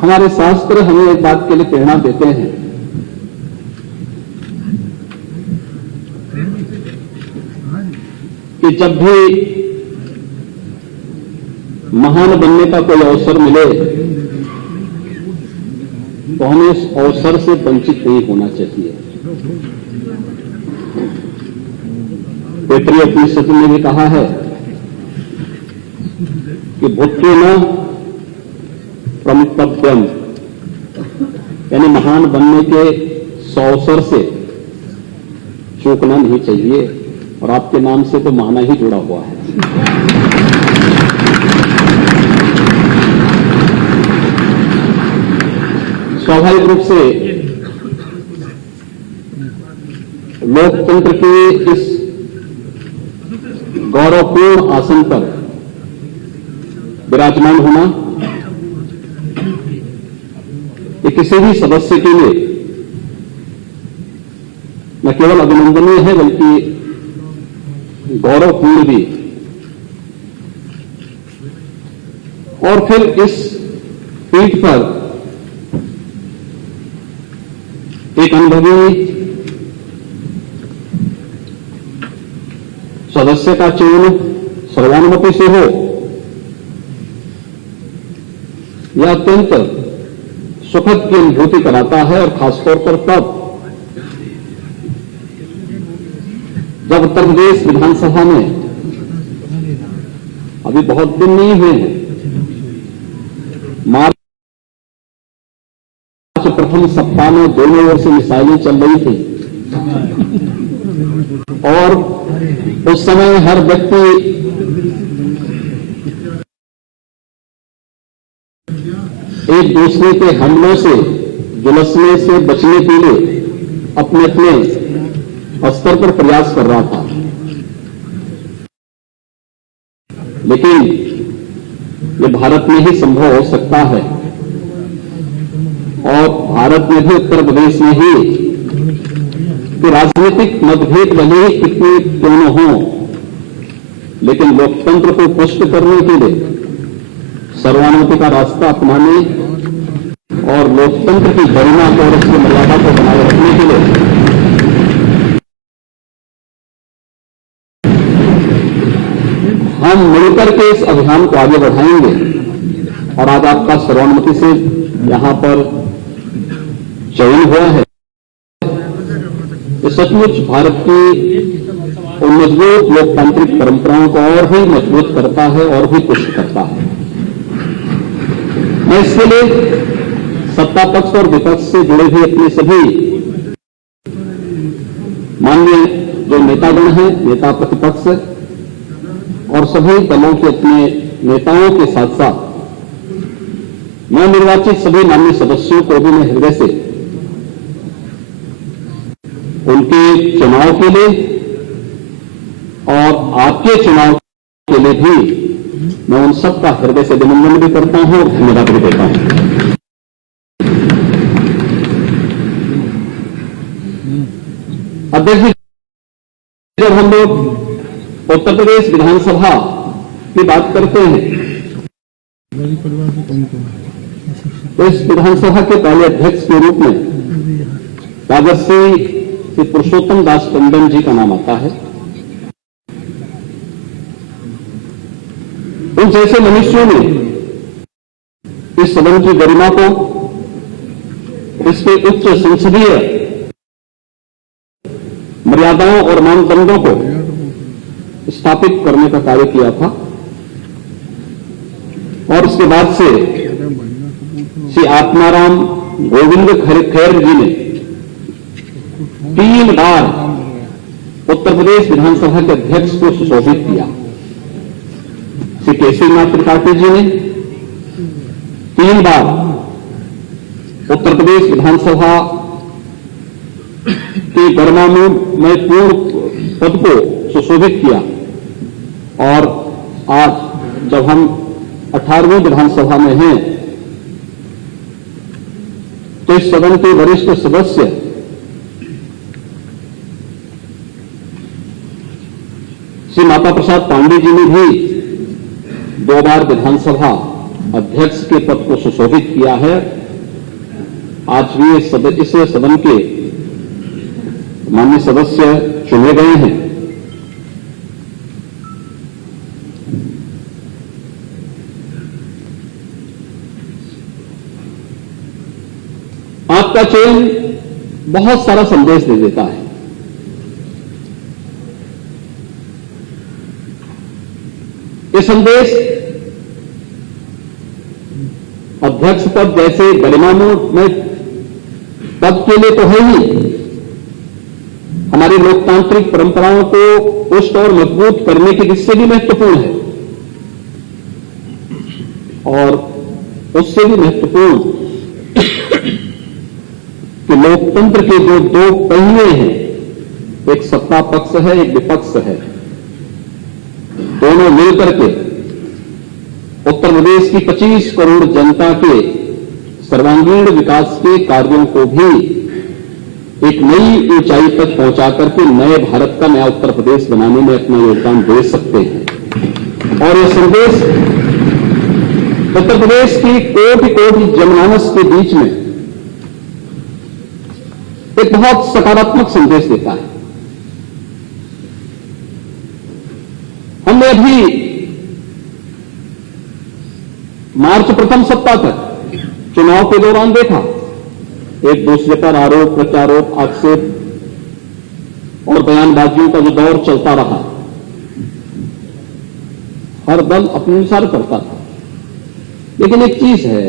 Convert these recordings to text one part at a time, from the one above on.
हमारे शास्त्र हमें एक बात के लिए प्रेरणा देते हैं कि जब भी महान बनने का कोई अवसर मिले तो हमें इस अवसर से वंचित नहीं होना चाहिए। तैत्तिरीय उपनिषद में भी कहा है कि भूत्वेन प्रमितव्यम, यानी महान बनने के अवसर से चूकना नहीं चाहिए। और आपके नाम से तो महाना ही जुड़ा हुआ है। स्वाभाविक रूप से लोकतंत्र के इस गौरवपूर्ण आसन पर विराजमान होना ये किसी भी सदस्य के लिए न केवल अभिनंदनीय है बल्कि गौरवपूर्ण भी। और फिर इस पीठ पर एक अनुभवी सदस्य का चयन सर्वानुमति से हो, यह अत्यंत सुखद की अनुभूति कराता है। और खासतौर पर तब जब उत्तर प्रदेश विधानसभा में अभी बहुत दिन नहीं हुए हैं, मार्च प्रथम सप्ताह में दोनों ओर से मिसाइलें चल रही थी और उस समय हर व्यक्ति एक दूसरे के हमलों से जुलसने से बचने के लिए अपने अपने स्तर पर प्रयास कर रहा था। लेकिन ये भारत में ही संभव हो सकता है और भारत में भी उत्तर प्रदेश में ही कि राजनीतिक मतभेद भले ही कितने क्यों न हो, लेकिन लोकतंत्र को पुष्ट करने के लिए सर्वानुमति का रास्ता अपनाने और लोकतंत्र की गरिमा को और उसकी मर्यादा को बनाए रखने के लिए हम मिलकर के इस अभियान को आगे बढ़ाएंगे। और आज आपका सर्वानुमति से यहां पर चयन हुआ है, ये सचमुच भारत की उन मजबूत लोकतांत्रिक परंपराओं को और भी मजबूत करता है और भी पुष्ट करता है। मैं इसके लिए सत्ता पक्ष और विपक्ष से जुड़े हुए अपने सभी माननीय जो नेतागण हैं, नेता प्रतिपक्ष और सभी दलों के अपने नेताओं के साथ साथ नवनिर्वाचित सभी माननीय सदस्यों को भी मैं हृदय से उनके चुनाव के लिए और आपके चुनाव के लिए भी मैं उन सबका हृदय से अभिनंदन भी करता हूं और धन्यवाद भी देता हूं। अध्यक्ष जी, जब हम लोग उत्तर प्रदेश विधानसभा की बात करते हैं तो इस विधानसभा के पहले अध्यक्ष के रूप में राजर्षि श्री पुरुषोत्तम दास टंडन जी का नाम आता है। उन जैसे मनुष्यों ने इस सदन की गरिमा को, इसके उच्च संसदीय मर्यादाओं और मानदंडों को स्थापित करने का कार्य किया था। और उसके बाद से श्री आत्माराम गोविंद खैर जी ने 3 बार उत्तर प्रदेश विधानसभा के अध्यक्ष को सुशोभित किया। श्री केसरीनाथ त्रिपाठी जी ने 3 बार उत्तर प्रदेश विधानसभा के गरिमा में पूर्ण पद को सुशोभित किया। और आज जब हम 18वीं विधानसभा में हैं तो इस सदन के वरिष्ठ सदस्य श्री माता प्रसाद पांडे जी ने भी 2 बार विधानसभा अध्यक्ष के पद को सुशोभित किया है। आज भी इस सदन के माननीय सदस्य चुने गए हैं। आपका चयन बहुत सारा संदेश दे देता है। ये संदेश अध्यक्ष पद जैसे गरिमामय पद के लिए तो है ही, हमारी लोकतांत्रिक परंपराओं को पुष्ट और मजबूत करने की दृष्टि से भी महत्वपूर्ण है, और उससे भी महत्वपूर्ण कि लोकतंत्र के जो दो पहिए हैं, एक सत्ता पक्ष है, एक विपक्ष है, दोनों मिलकर के उत्तर प्रदेश की 25 करोड़ जनता के सर्वांगीण विकास के कार्यों को भी एक नई ऊंचाई तक पहुंचा करके नए भारत का नया उत्तर प्रदेश बनाने में अपना योगदान दे सकते हैं। और यह संदेश उत्तर प्रदेश की कोटि कोटि जनमानस के बीच में एक बहुत सकारात्मक संदेश देता है। हमने अभी मार्च प्रथम सप्ताह तक चुनाव के दौरान देखा, एक दूसरे पर आरोप प्रत्यारोप आक्षेप और बयानबाजियों का जो दौर चलता रहा, हर दल अपने अनुसार करता था। लेकिन एक चीज है,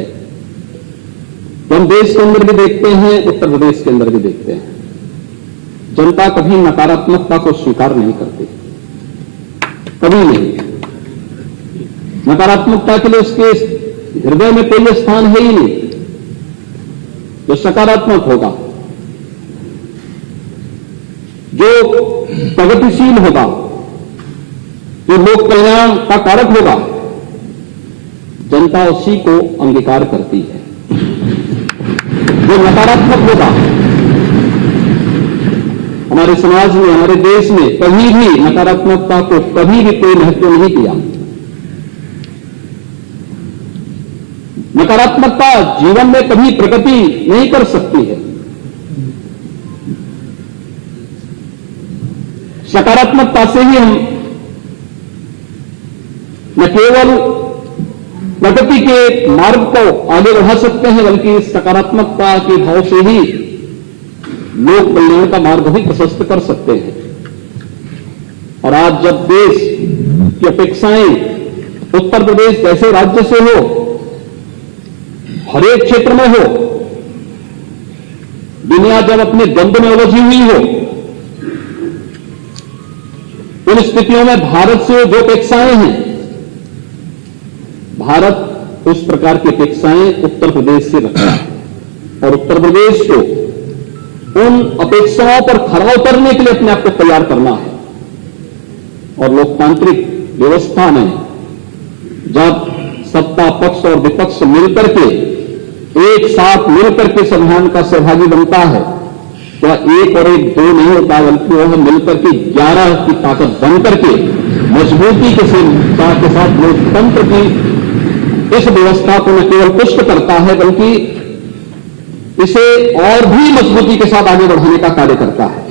हम देश के अंदर भी देखते हैं, उत्तर प्रदेश के अंदर भी देखते हैं, जनता कभी नकारात्मकता को स्वीकार नहीं करती, कभी नहीं। नकारात्मकता के लिए उसके हृदय में कोई स्थान है ही नहीं। जो सकारात्मक होगा, जो प्रगतिशील होगा, जो लोक कल्याण का कारक होगा, जनता उसी को अंगीकार करती है। जो नकारात्मक होगा, हमारे समाज में, हमारे देश में कभी भी नकारात्मकता को कभी भी कोई महत्व नहीं दिया। नकारात्मकता जीवन में कभी प्रगति नहीं कर सकती है। सकारात्मकता से ही हम न केवल प्रगति के मार्ग को आगे बढ़ा सकते हैं, बल्कि सकारात्मकता के भाव से ही लोक कल्याण का मार्ग भी प्रशस्त कर सकते हैं। और आज जब देश की अपेक्षाएं उत्तर प्रदेश जैसे राज्य से हो, हर एक क्षेत्र में हो, दुनिया जब अपने द्वंद में उलझी हुई हो, उन स्थितियों में भारत से जो अपेक्षाएं हैं, भारत उस प्रकार की अपेक्षाएं उत्तर प्रदेश से रखता है, और उत्तर प्रदेश को उन अपेक्षाओं पर खरा उतरने के लिए अपने आप को तैयार करना है। और लोकतांत्रिक व्यवस्था में जब सत्ता पक्ष और विपक्ष मिलकर के एक साथ मिलकर के संविधान का सहभागी बनता है, तो एक और एक दो नहीं होता, बल्कि वह मिलकर के 11 की ताकत बनकर के मजबूती के साथ लोकतंत्र की इस व्यवस्था को न केवल पुष्ट करता है, बल्कि इसे और भी मजबूती के साथ आगे बढ़ाने का कार्य करता है।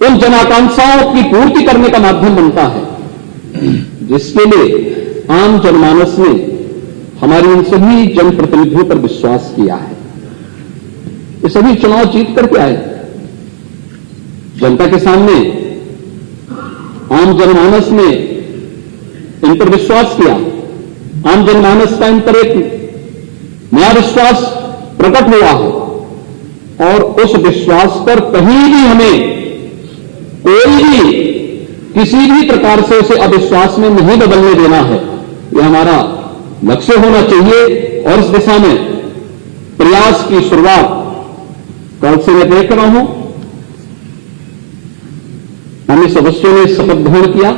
उन जनाकांक्षाओं की पूर्ति करने का माध्यम बनता है, जिसके लिए आम जनमानस ने हमारी उन सभी जनप्रतिनिधियों पर विश्वास किया है। ये सभी चुनाव जीत करके आए, जनता के सामने आम जनमानस ने इन पर विश्वास किया। आम जनमानस का इन पर एक नया विश्वास प्रकट हुआ है, और उस विश्वास पर कहीं भी हमें कोई भी किसी भी प्रकार से उसे अविश्वास में नहीं बदलने देना है। यह हमारा लक्ष्य होना चाहिए, और इस दिशा में प्रयास की शुरुआत कल से मैं देख रहा हूं। हमें सदस्यों ने शपथ ग्रहण किया।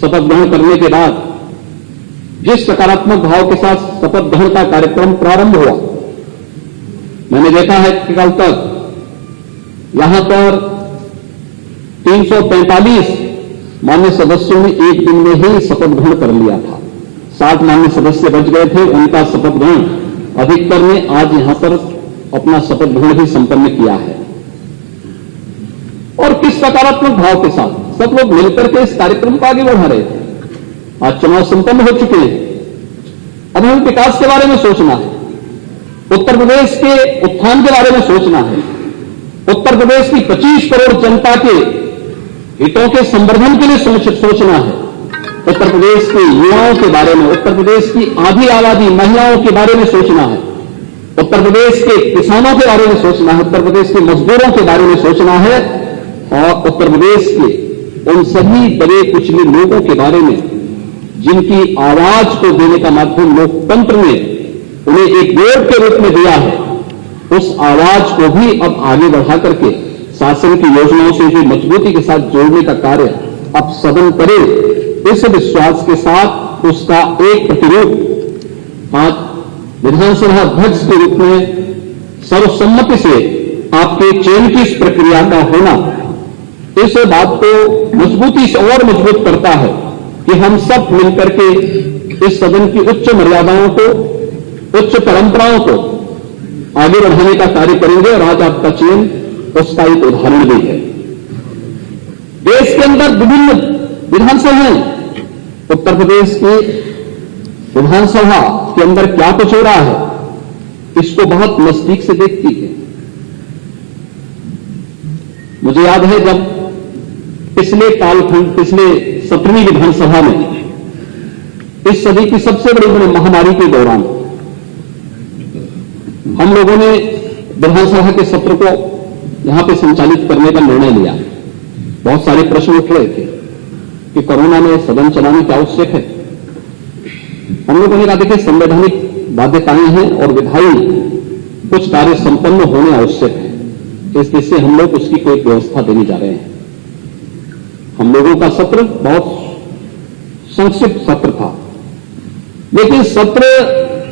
शपथ ग्रहण करने के बाद जिस सकारात्मक भाव के साथ शपथ ग्रहण का कार्यक्रम प्रारंभ हुआ, मैंने देखा है कि कल तक यहां पर 345 माननीय सदस्यों ने एक दिन में ही शपथ ग्रहण कर लिया था। 60 माननीय सदस्य बच गए थे, उनका शपथ ग्रहण अधिकतर ने आज यहां पर अपना शपथ ग्रहण भी संपन्न किया है। और किस सकारात्मक भाव के साथ सब लोग मिलकर के इस कार्यक्रम को आगे बढ़ा रहे थे। आज चुनाव संपन्न हो चुके हैं, अब हमें विकास के बारे में सोचना है, उत्तर प्रदेश के उत्थान के बारे में सोचना है, उत्तर प्रदेश की 25 करोड़ जनता के हितों के संवर्धन के लिए सोचना है, उत्तर प्रदेश के युवाओं के बारे में, उत्तर प्रदेश की आधी आबादी महिलाओं के बारे में सोचना है, उत्तर प्रदेश के किसानों के बारे में सोचना है, उत्तर प्रदेश के मजदूरों के बारे में सोचना है और उत्तर प्रदेश के उन सभी दबे कुचले लोगों के बारे में जिनकी आवाज को देने का माध्यम लोकतंत्र ने उन्हें एक वोट के रूप में दिया है, उस आवाज को भी अब आगे बढ़ा करके शासन की योजनाओं से भी मजबूती के साथ जोड़ने का कार्य अब सदन करे। इस विश्वास के साथ उसका एक प्रतिरूप आज विधानसभा अध्यक्ष के रूप में सर्वसम्मति से आपके चयन की इस प्रक्रिया का होना इस बात को मजबूती से और मजबूत करता है कि हम सब मिलकर के इस सदन की उच्च मर्यादाओं को, उच्च परंपराओं को आगे बढ़ाने का कार्य करेंगे और आज आपका चयन उसका एक उदाहरण भी है। देश के अंदर विभिन्न विधानसभाएं, उत्तर प्रदेश की विधानसभा के अंदर क्या कुछ हो रहा है इसको बहुत नजदीक से देखती है। मुझे याद है जब पिछले कालखंड, पिछले 17वीं विधानसभा में इस सदी की सबसे बड़ी महामारी के दौरान हम लोगों ने विधानसभा के सत्र को यहां पे संचालित करने का निर्णय लिया। बहुत सारे प्रश्न उठ रहे थे कि कोरोना में सदन चलाने क्या आवश्यक है। हम लोगों ने कहा देखिए संवैधानिक बाध्यताएं हैं और विधायी कुछ कार्य संपन्न होने आवश्यक है, इससे हम लोग उसकी कोई व्यवस्था देने जा रहे हैं। हम लोगों का सत्र बहुत संक्षिप्त सत्र था, लेकिन सत्र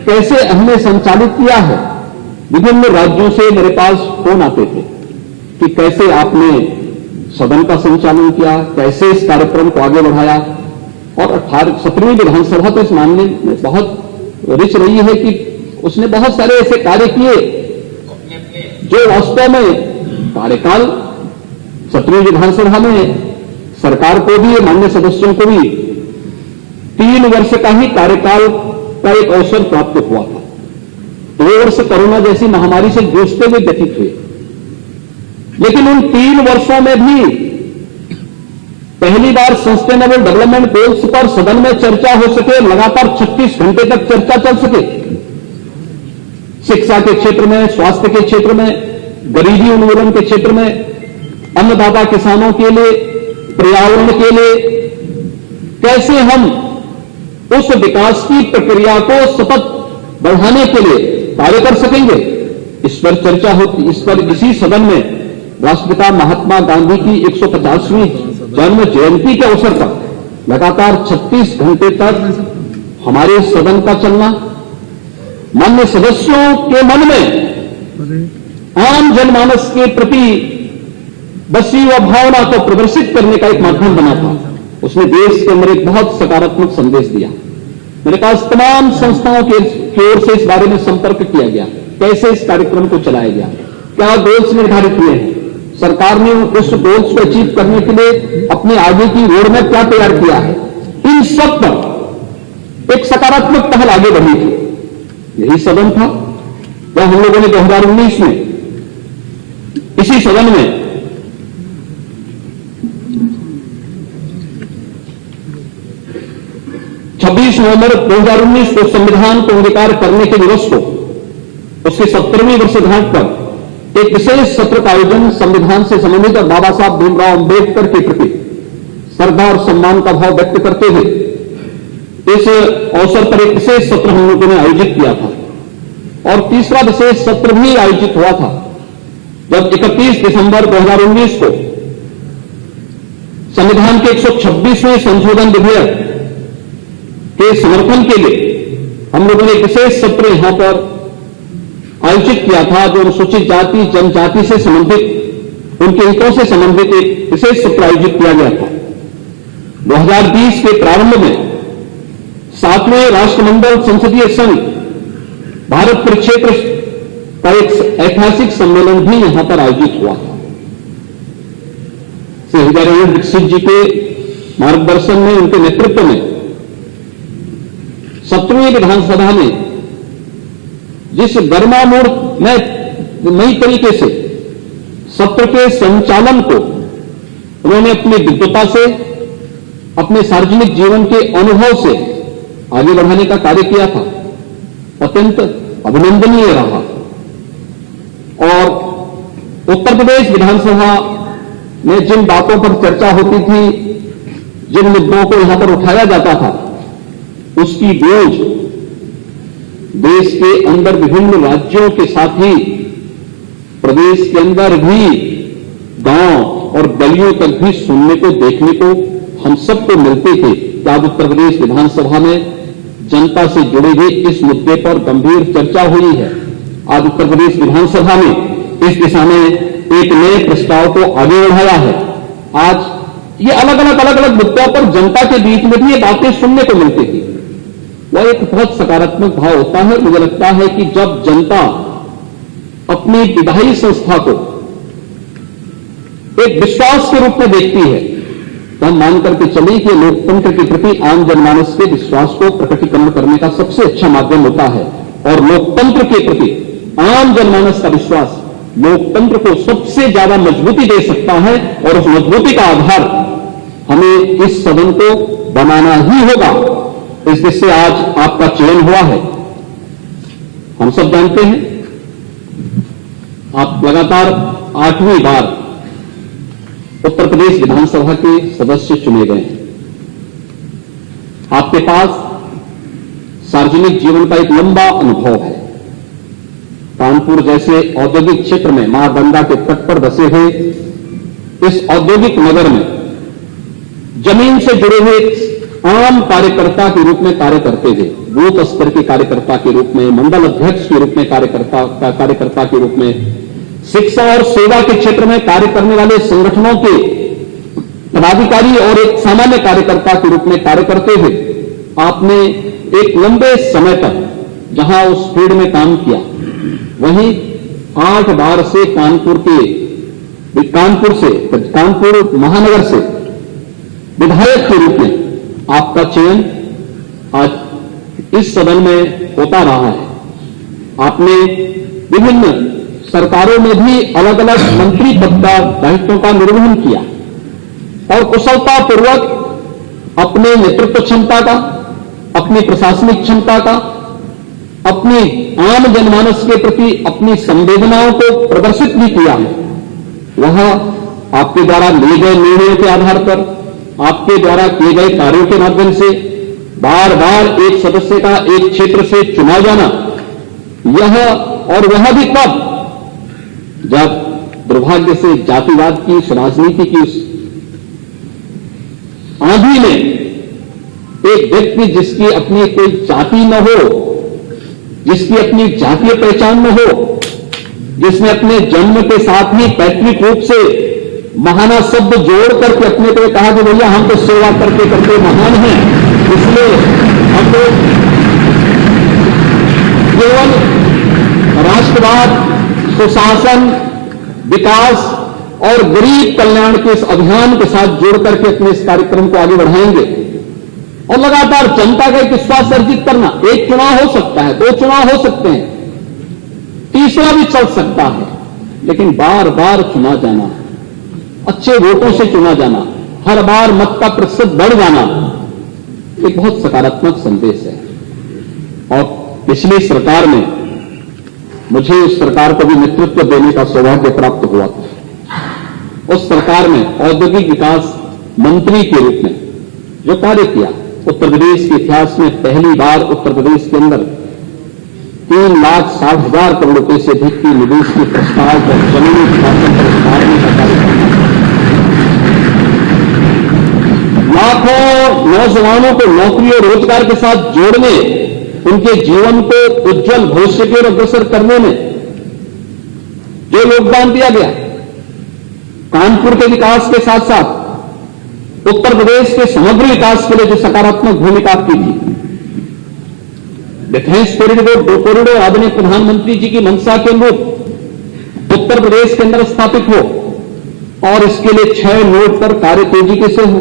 कैसे हमने संचालित किया है, विभिन्न राज्यों से मेरे पास फोन आते थे कि कैसे आपने सदन का संचालन किया, कैसे इस कार्यक्रम को आगे बढ़ाया। और 17वीं विधानसभा तो इस मामले में बहुत रिच रही है कि उसने बहुत सारे ऐसे कार्य किए जो वास्तव में कार्यकाल 17वीं विधानसभा में सरकार को भी, माननीय सदस्यों को भी 3 वर्ष का ही कार्यकाल का एक अवसर प्राप्त हुआ था। 2 वर्ष कोरोना जैसी महामारी से जूझते हुए व्यतीत हुए, लेकिन उन 3 वर्षों में भी पहली बार सस्टेनेबल डेवलपमेंट गोल्स पर सदन में चर्चा हो सके, लगातार 36 घंटे तक चर्चा चल सके। शिक्षा के क्षेत्र में, स्वास्थ्य के क्षेत्र में, गरीबी उन्मूलन के क्षेत्र में, अन्नदाता किसानों के लिए, पर्यावरण के लिए कैसे हम उस विकास की प्रक्रिया को सतत बढ़ाने के लिए कार्य कर सकेंगे, इस पर चर्चा होती। इस पर इसी सदन में राष्ट्रपिता महात्मा गांधी की 150वीं जन्म जयंती के अवसर पर लगातार 36 घंटे तक हमारे सदन का चलना माननीय सदस्यों के मन में आम जनमानस के प्रति बसी व भावना को प्रदर्शित करने का एक माध्यम बना था। उसने देश के अंदर एक बहुत सकारात्मक संदेश दिया। मेरे पास तमाम संस्थाओं की ओर से इस बारे में संपर्क किया गया, कैसे इस कार्यक्रम को चलाया गया, क्या गोल्स निर्धारित हुए हैं, सरकार ने उस गोल्स को अचीव करने के लिए अपने आगे की रोड मैप क्या तैयार किया है। इन सब पर एक सकारात्मक पहल आगे बढ़ी थी। यही सदन था जब हम लोगों ने 2019 में इसी सदन में नवंबर 2019 को संविधान को अंगीकार करने के दिवस को, उसके 70वीं वर्षगांठ पर एक विशेष सत्र का आयोजन संविधान से संबंधित और बाबा साहब भीमराव अंबेडकर के प्रति श्रद्धा और सम्मान का भाव व्यक्त करते हुए इस अवसर पर एक विशेष सत्र हम लोगों ने आयोजित किया था। और तीसरा विशेष सत्र भी आयोजित हुआ था जब 31 दिसंबर 2019 को संविधान के 126वें संशोधन विधेयक के समर्थन के लिए हम लोगों ने एक विशेष सत्र यहां पर आयोजित किया था, जो अनुसूचित जाति जनजाति से संबंधित, उनके हितों से संबंधित एक विशेष सत्र आयोजित किया गया था। 2020 के प्रारंभ में 7वें राष्ट्रमंडल संसदीय संघ भारत परिक्षेत्र का एक ऐतिहासिक सम्मेलन भी यहां पर आयोजित हुआ था। श्री हृदय दीक्षित जी के मार्गदर्शन में, उनके नेतृत्व में 17वीं विधानसभा ने जिस गर्मामूल में नई तरीके से सत्र के संचालन को उन्होंने अपनी विद्वता से, अपने सार्वजनिक जीवन के अनुभव से आगे बढ़ाने का कार्य किया था, अत्यंत अभिनंदनीय रहा। और उत्तर प्रदेश विधानसभा में जिन बातों पर चर्चा होती थी, जिन मुद्दों को यहां पर उठाया जाता था, उसकी गूंज देश के अंदर विभिन्न राज्यों के साथ ही प्रदेश के अंदर भी गांव और गलियों तक भी सुनने को, देखने को हम सबको मिलते थे कि आज उत्तर प्रदेश विधानसभा में जनता से जुड़े हुए इस मुद्दे पर गंभीर चर्चा हुई है। आज उत्तर प्रदेश विधानसभा ने इस दिशा में एक नए प्रस्ताव को आगे बढ़ाया है। आज ये अलग अलग मुद्दों पर जनता के बीच में भी ये बातें सुनने को मिलती थी। वह एक बहुत सकारात्मक भाव होता है। मुझे लगता है कि जब जनता अपनी विधायी संस्था को एक विश्वास के रूप में देखती है, तो हम मान करके चलें कि लोकतंत्र के प्रति आम जनमानस के विश्वास को प्रकटीकरण करने का सबसे अच्छा माध्यम होता है। और लोकतंत्र के प्रति आम जनमानस का विश्वास लोकतंत्र को सबसे ज्यादा मजबूती दे सकता है। और उस मजबूती का आधार हमें इस सदन को बनाना ही होगा। इस दिशा से आज आपका चयन हुआ है। हम सब जानते हैं, आप लगातार 8वीं बार उत्तर प्रदेश विधानसभा के सदस्य चुने गए हैं। आपके पास सार्वजनिक जीवन का एक लंबा अनुभव है। कानपुर जैसे औद्योगिक क्षेत्र में, महागंगा के तट पर बसे हुए इस औद्योगिक नगर में जमीन से जुड़े हुए आम कार्यकर्ता के रूप में कार्य करते थे। बूथ स्तर के कार्यकर्ता के रूप में, मंडल अध्यक्ष के रूप में कार्यकर्ता के रूप में, शिक्षा और सेवा के क्षेत्र में कार्य करने वाले संगठनों के पदाधिकारी और एक सामान्य कार्यकर्ता के रूप में कार्य करते हुए आपने एक लंबे समय तक जहां उस फील्ड में काम किया, वहीं 8 बार से कानपुर महानगर से विधायक के रूप में आपका चयन आज इस सदन में होता रहा है। आपने विभिन्न सरकारों में भी अलग अलग मंत्री पद का दायित्वों का निर्वहन किया और कुशलतापूर्वक अपने नेतृत्व क्षमता का, अपनी प्रशासनिक क्षमता का, अपनी आम जनमानस के प्रति अपनी संवेदनाओं को प्रदर्शित भी किया है। वह आपके द्वारा लिए गए निर्णयों के आधार पर, आपके द्वारा किए गए कार्यों के माध्यम से बार बार एक सदस्य का एक क्षेत्र से चुना जाना, यह और वह भी तब जब दुर्भाग्य से जातिवाद की, राजनीति की उस आंधी में एक व्यक्ति जिसकी अपनी कोई जाति न हो, जिसकी अपनी जातीय पहचान न हो, जिसने अपने जन्म के साथ ही पैतृक रूप से महाना शब्द जोड़ करके अपने को कहा कि भैया हम तो सेवा करते करते महान हैं, इसलिए हम तो केवल राष्ट्रवाद, सुशासन, विकास और गरीब कल्याण के इस अभियान के साथ जोड़ करके अपने इस कार्यक्रम को आगे बढ़ाएंगे। और लगातार जनता का एक विश्वास अर्जित करना। एक चुनाव हो सकता है, 2 चुनाव हो सकते हैं, तीसरा भी चल सकता है, लेकिन बार बार चुना जाना, अच्छे वोटों से चुना जाना, हर बार मत का प्रतिशत बढ़ जाना, एक बहुत सकारात्मक संदेश है। और पिछली सरकार में मुझे उस सरकार को भी नेतृत्व देने का सौभाग्य प्राप्त हुआ था। उस सरकार में औद्योगिक विकास मंत्री के रूप में जो कार्य किया, उत्तर प्रदेश के इतिहास में पहली बार उत्तर प्रदेश के अंदर 3,60,000 करोड़ रुपए से अधिक की निवेश के प्रस्ताव और जमीनी विकासन पर उतारने का कार्य करना, लाखों नौजवानों को नौकरी और रोजगार के साथ जोड़ने, उनके जीवन को उज्जवल भविष्य की ओर अग्रसर करने में जो योगदान दिया गया, कानपुर के विकास के साथ साथ उत्तर प्रदेश के समग्र विकास के लिए जो सकारात्मक भूमिका आपकी थी, डिफेंस कॉरिडोर 2 कॉरिडोर आदरणीय प्रधानमंत्री जी की मंशा के अनुरूप उत्तर प्रदेश के अंदर स्थापित हो और इसके लिए 6 नोड पर कार्य तेजी के से हो।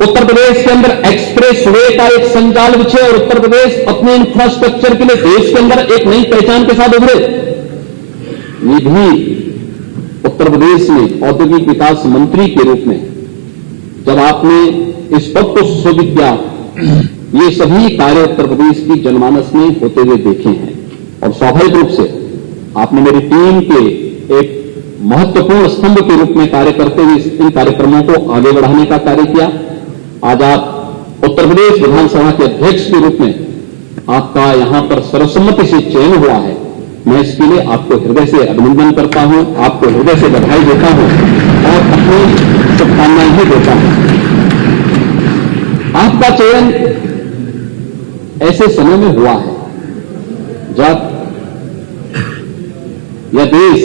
उत्तर प्रदेश के अंदर एक्सप्रेस वे का एक संजाल बिछे और उत्तर प्रदेश अपने इंफ्रास्ट्रक्चर के लिए देश के अंदर एक नई पहचान के साथ उभरे। ये भी उत्तर प्रदेश में औद्योगिक विकास मंत्री के रूप में जब आपने इस पद को सुशोभित किया, ये सभी कार्य उत्तर प्रदेश की जनमानस में होते हुए देखे हैं और स्वाभाविक रूप से आपने मेरी टीम के एक महत्वपूर्ण स्तंभ के रूप में कार्य करते हुए इन कार्यक्रमों को आगे बढ़ाने का कार्य किया। आज आप उत्तर प्रदेश विधानसभा के अध्यक्ष के रूप में आपका यहां पर सर्वसम्मति से चयन हुआ है। मैं इसके लिए आपको हृदय से अभिनंदन करता हूं, आपको हृदय से बधाई देता हूं और अपनी शुभकामनाएं भी देता हूं। आपका चयन ऐसे समय में हुआ है जब यह देश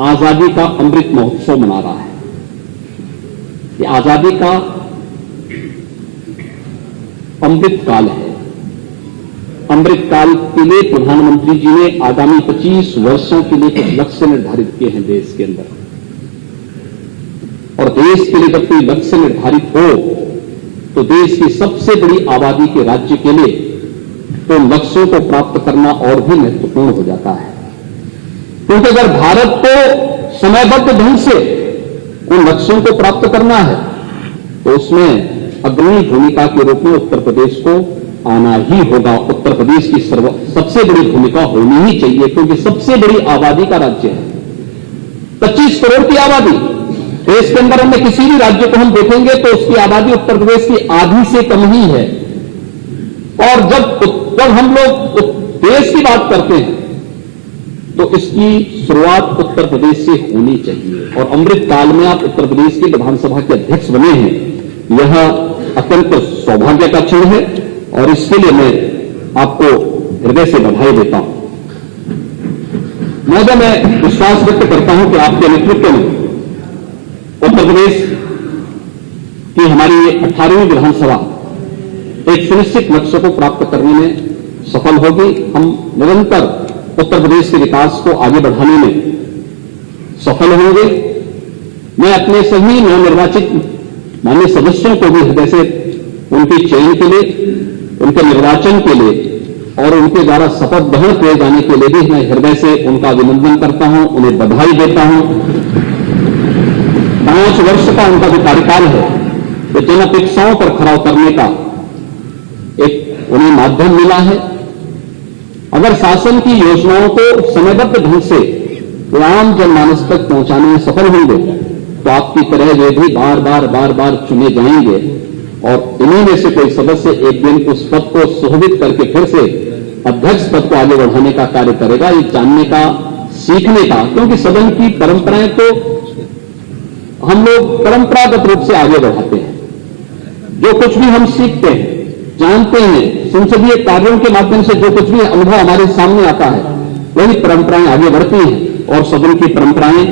आजादी का अमृत महोत्सव मना रहा है। ये आजादी का अमृत काल है। अमृत काल के लिए प्रधानमंत्री जी ने आगामी 25 वर्षों के लिए कुछ लक्ष्य निर्धारित किए हैं देश के अंदर, और देश के लिए जब कोई लक्ष्य निर्धारित हो तो देश की सबसे बड़ी आबादी के राज्य के लिए तो लक्ष्यों को प्राप्त करना और भी महत्वपूर्ण हो जाता है। क्योंकि अगर भारत को समयबद्ध ढंग से उन लक्ष्यों को प्राप्त करना है तो उसमें अग्रणी भूमिका के रूप में उत्तर प्रदेश को आना ही होगा। उत्तर प्रदेश की सबसे बड़ी भूमिका होनी ही चाहिए, क्योंकि सबसे बड़ी आबादी का राज्य है। 25 करोड़ की आबादी देश के अंदर अन्य किसी भी राज्य को हम देखेंगे तो उसकी आबादी उत्तर प्रदेश की आधी से कम ही है। और जब हम लोग देश की बात करते हैं तो इसकी शुरुआत उत्तर प्रदेश से होनी चाहिए। और अमृत काल में आप उत्तर प्रदेश की विधानसभा के अध्यक्ष बने हैं, यह अत्यंत सौभाग्य का क्षण है और इसके लिए मैं आपको हृदय से बधाई देता हूं। महोदय, मैं विश्वास व्यक्त करता हूं कि आपके नेतृत्व में उत्तर प्रदेश की हमारी 18वीं विधानसभा एक सुनिश्चित लक्ष्य को प्राप्त करने में सफल होगी। हम निरंतर उत्तर प्रदेश के विकास को आगे बढ़ाने में सफल होंगे। मैं अपने सभी नवनिर्वाचित माननीय सदस्यों को भी हृदय से उनके चयन के लिए, उनके निर्वाचन के लिए और उनके द्वारा शपथ ग्रहण किए जाने के लिए भी मैं हृदय से उनका अभिनंदन करता हूं, उन्हें बधाई देता हूं। 5 वर्ष का उनका जो कार्यकाल है वो जन अपेक्षाओं पर खरा उतरने का एक उन्हें माध्यम मिला है। अगर शासन की योजनाओं को समयबद्ध ढंग से आम जनमानस तक पहुंचाने में सफल होंगे तो आपकी तरह वे भी बार बार चुने जाएंगे और इन्हीं में से कोई सदस्य एक दिन उस पद को सुशोभित करके फिर से अध्यक्ष पद को आगे बढ़ाने का कार्य करेगा। ये जानने का, सीखने का, क्योंकि सदन की परंपराएं तो हम लोग परंपरागत रूप से आगे बढ़ाते हैं। जो कुछ भी हम सीखते हैं, जानते हैं, संसदीय कार्यों के माध्यम से जो कुछ भी अनुभव हमारे सामने आता है वही परंपराएं आगे बढ़ती हैं और सदन की परंपराएं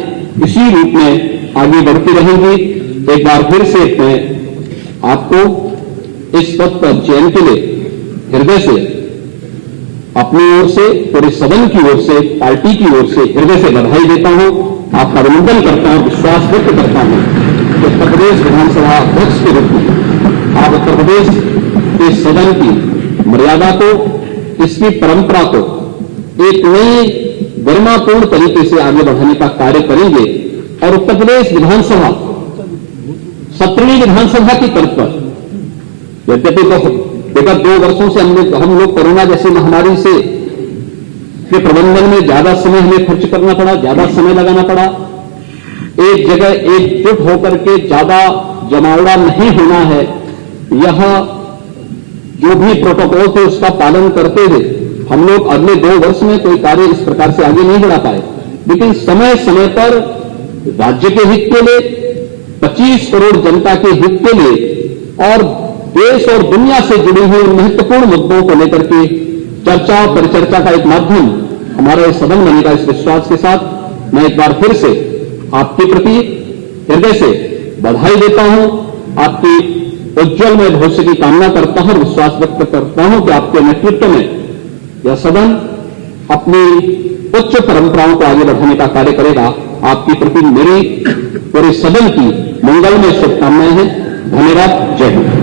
इसी रूप में आगे बढ़ती रहेंगी। एक बार फिर से मैं आपको इस पद पर चयन के लिए हृदय से, अपनी ओर से, पूरे सदन की ओर से, पार्टी की ओर से हृदय से बधाई देता हूं, आपका अभिनंदन करता हूं, विश्वास व्यक्त करता हूं कि उत्तर प्रदेश विधानसभा अध्यक्ष के रूप में आप उत्तर प्रदेश के सदन की मर्यादा को, इसकी परंपरा को एक नई गरिमापूर्ण तरीके से आगे बढ़ाने का कार्य करेंगे और उत्तर प्रदेश विधानसभा 17वीं विधानसभा की तर्ज पर, यद्यपि विगत 2 वर्षों से हम लोग कोरोना जैसी महामारी से के प्रबंधन में ज्यादा समय हमें खर्च करना पड़ा, ज्यादा समय लगाना पड़ा, एक जगह एकजुट होकर के ज्यादा जमावड़ा नहीं होना है, यह जो भी प्रोटोकॉल थे उसका पालन करते हुए हम लोग अगले 2 वर्ष में कोई कार्य इस प्रकार से आगे नहीं बढ़ा पाए। लेकिन समय समय पर राज्य के हित के लिए, 25 करोड़ जनता के हित के लिए और देश और दुनिया से जुड़े हुए महत्वपूर्ण मुद्दों को लेकर के चर्चा और परिचर्चा का एक माध्यम हमारा ये सदन बनेगा। इस विश्वास के साथ मैं एक बार फिर से आपके प्रति हृदय से बधाई देता हूं, आपकी उज्जवलमय भविष्य की कामना करता हूं और विश्वास व्यक्त करता हूं कि आपके नेतृत्व में यह सदन अपनी उच्च परंपराओं को आगे बढ़ाने का कार्य करेगा। आपके प्रति मेरी पूरे सदन की मंगलमय शुभकामनाएं हैं। धन्यवाद। जय हिंद।